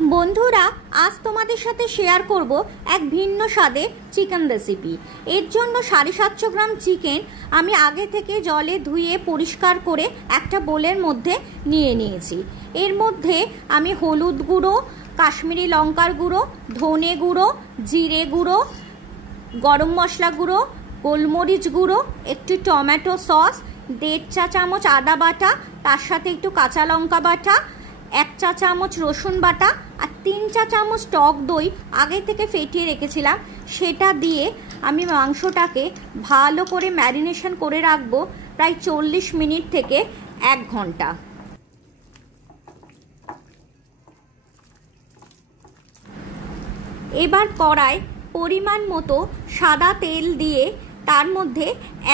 বন্ধুরা, আজ তোমাদের সাথে শেয়ার করব এক ভিন্ন স্বাদে চিকেন রেসিপি। এর জন্য 750 গ্রাম চিকেন আমি আগে থেকে জলে ধুয়ে পরিষ্কার করে একটা বোলের মধ্যে নিয়ে নিয়েছি। এর মধ্যে আমি হলুদ গুঁড়ো, কাশ্মীরি লঙ্কার গুঁড়ো, ধনে গুঁড়ো, জিরে গুঁড়ো, গরম মশলা গুঁড়ো, গোলমরিচ গুঁড়ো, একটু টমেটো সস, 1.5 চা চামচ আদা বাটা, তার সাথে একটু কাঁচা লঙ্কা বাটা, 1 চা চামচ রসুন বাটা আর 3 চা চামচ টক দই আগে থেকে ফেটিয়ে রেখেছিলাম, সেটা দিয়ে আমি মাংসটাকে ভালো করে ম্যারিনেশন করে রাখবো প্রায় 40 মিনিট থেকে 1 ঘন্টা। এবার কড়ায় পরিমাণ মতো সাদা তেল দিয়ে তার মধ্যে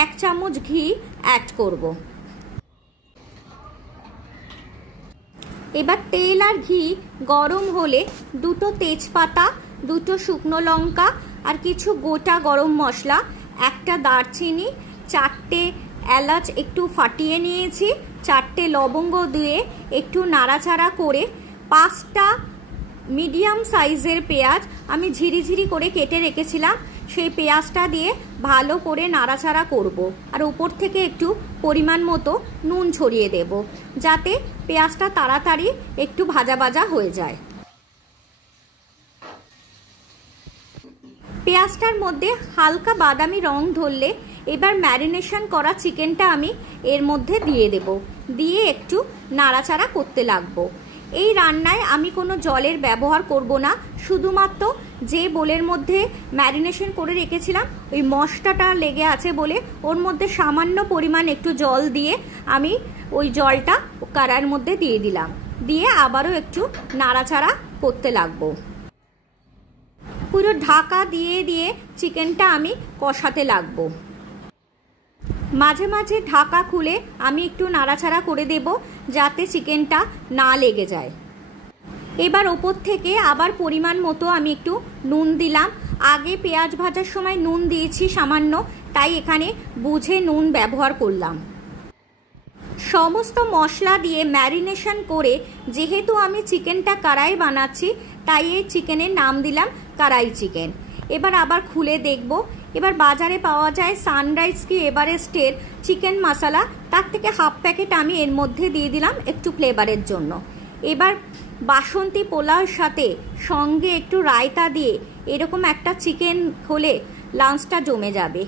1 চামচ ঘি অ্যাড করব। এবার তেল আর ঘি গরম হলে 2টো তেজপাতা, 2টো শুকনো লঙ্কা আর কিছু গোটা গরম মশলা, 1টা দারচিনি, 4টে এলাচ একটু ফাটিয়ে নিয়েছি, 4টে লবঙ্গ দিয়ে একটু নাড়াচাড়া করে 5টা মিডিয়াম সাইজের পেঁয়াজ আমি ঝিরিঝিরি করে কেটে রেখেছিলাম, সেই পেঁয়াজটা দিয়ে ভালো করে নাড়াচাড়া করব। আর উপর থেকে একটু পরিমাণ মতো নুন ছড়িয়ে দেব, যাতে পেঁয়াজটা তাড়াতাড়ি একটু ভাজা ভাজা হয়ে যায়। পেঁয়াজটার মধ্যে হালকা বাদামি রং ধরলে এবার ম্যারিনেশন করা চিকেনটা আমি এর মধ্যে দিয়ে দেব, দিয়ে একটু নাড়াচাড়া করতে লাগবো। এই রান্নায় আমি কোনো জলের ব্যবহার করব না, শুধুমাত্র যে বোলের মধ্যে ম্যারিনেশন করে রেখেছিলাম ওই মশলাটা লেগে আছে বলে ওর মধ্যে সামান্য পরিমাণ একটু জল দিয়ে আমি ওই জলটা কড়াইয়ের মধ্যে দিয়ে দিলাম, দিয়ে আবারও একটু নাড়াচাড়া করতে লাগবো। পুরো ঢাকা দিয়ে দিয়ে চিকেনটা আমি কষাতে লাগবো। মাঝে মাঝে ঢাকা খুলে আমি একটু নাড়াচাড়া করে দেব, যাতে চিকেনটা না লেগে যায়। এবার ওপর থেকে আবার পরিমাণ মতো আমি একটু নুন দিলাম। আগে পেঁয়াজ ভাজার সময় নুন দিয়েছি সামান্য, তাই এখানে বুঝে নুন ব্যবহার করলাম। সমস্ত মশলা দিয়ে ম্যারিনেশন করে, যেহেতু আমি চিকেনটা কড়াই বানাচ্ছি তাই এই চিকেনের নাম দিলাম কড়াই চিকেন। এবার আবার খুলে দেখব। এবার বাজারে পাওয়া যায় সানরাইজ কি এভারেস্টের চিকেন মশলা, তার থেকে হাফ প্যাকেট আমি এর মধ্যে দিয়ে দিলাম একটু ফ্লেভারের জন্য। এবার বাসন্তী পোলাওর সাথে সঙ্গে একটু রায়তা দিয়ে এরকম একটা চিকেন হলে লাঞ্চটা জমে যাবে।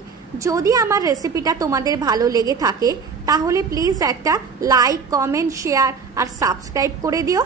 যদি আমার রেসিপিটা তোমাদের ভালো লেগে থাকে তাহলে প্লিজ একটা লাইক, কমেন্ট, শেয়ার আর সাবস্ক্রাইব করে দিও।